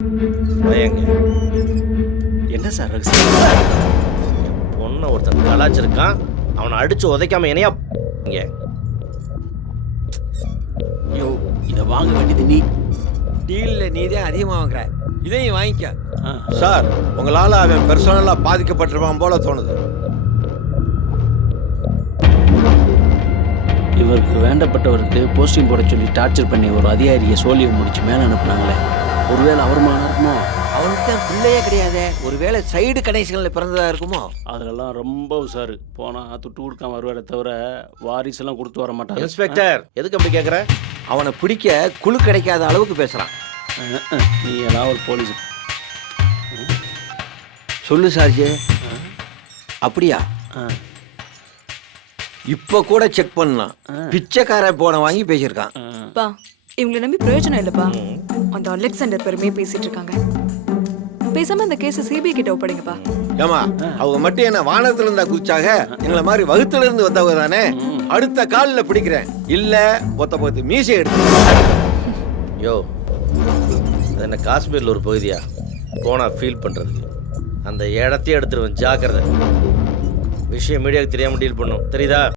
பயங்க என்ன சார் ரகசியம்? என் பொண்ணை ஒருத்தன் கலாச்சிருக்கான், அவனை அடிச்சு உதைக்காம என்னையா இங்க? ஐயோ இதை வாங்க வேண்டியது நீ. டீலில் நீ தான் அதிகமாக வாங்குற, இதையும் வாங்கிக்க. சார், உங்களால் அவன் பர்சனலாக பாதிக்கப்பட்டிருப்பான் போல தோணுது. இவருக்கு வேண்டப்பட்டவருக்கு போஸ்டிங் போட சொல்லி டார்ச்சர் பண்ணி ஒரு அதிகாரியை சோழியை முடிச்சு மேலே அனுப்புனாங்களே, ஒருவேளை அவர் மகனா இருக்குமோ? அவனுக்கு தான் பிள்ளையே கிடையாது, ஒருவேளை சைடு கனெக்ஷனில் பிறந்ததா இருக்குமோ? அதிலெல்லாம் ரொம்ப உசாரு. போனால் துட்டு கொடுக்காம வருவாரே தவிர வாரிசெல்லாம் கொடுத்து வர மாட்டாங்க. இன்ஸ்பெக்டர் எதுக்கு அப்படி கேட்குற? அவனை பிடிக்க குழு கிடைக்காத அளவுக்கு பேசுகிறான். நீ எல்லாம் ஒரு போலீஸ். சொல்லு சார்ஜி. அப்படியா? இப்போ கூட செக் பண்ணலாம். பிச்சைக்கார போன வாங்கி பேசியிருக்கான். பா, இவங்களை நம்பி பிரயோஜனம் இல்லப்பா. அந்த அலெக்சாண்டர் பெருமையே பேசிட்டு இருக்காங்க. பேசாம அந்த கேஸை சிபிஐ கிட்ட ஒப்படைங்கப்பா. ஏமா, அவங்க மட்டும் என்ன வானத்துல இருந்தா குதிச்சாக? எங்களை மாதிரி வகுத்துல இருந்து வந்தவங்க தானே. அடுத்த காலில் பிடிக்கிறேன், இல்ல ஒத்த பத்து மீசை எடுத்து. யோ, அது என்ன காஷ்மீரில் ஒரு பகுதியா போனா ஃபீல் பண்ணுறதுக்கு? அந்த இடத்தையே எடுத்துருவேன், ஜாக்கிரதை. விஷயம் மீடியாவுக்கு தெரியாமல் டீல் பண்ணும், தெரியுதா?